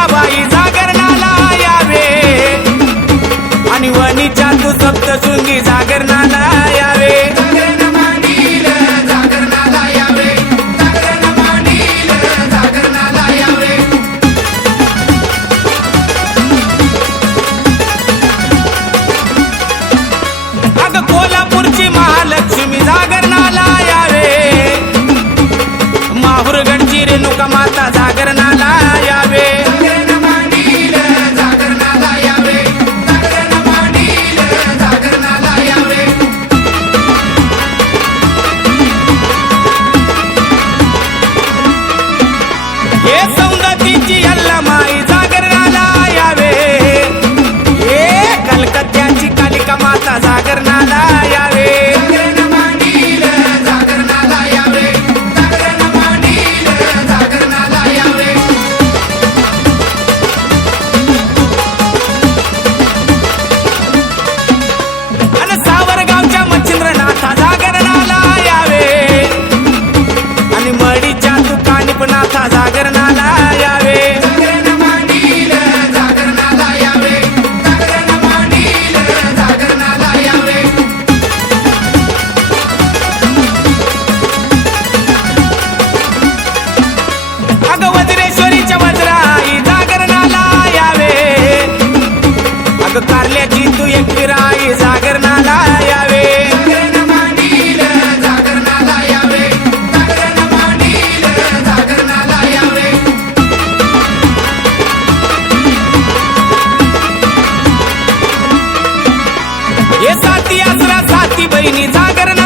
तुळजाबाई जागरणाला यावे आणि वणीच्या तू सप्तशृंगी जागरणाला यावे कोल्हापूरची महालक्ष्मी जागरणाला यावे माहुरगडची रेणुका माता जागरणाला यावे हे सौंदतीची यल्लमाई जागरणाला यावे हे कलकत्त्याची कालिका माता जागरणाला यावे आणि सावरगावच्या मच्छिंद्रनाथा जागरणाला यावे आणि मडीच्या तुकानिपनाथा जागरणाला यावे अग वज्रेश्वरीच्या वज्राई जागरणाला यावे अग कारल्याची तू एकटी राई जागरणाला यावे हे साती आसरा साती बहिणी जागरण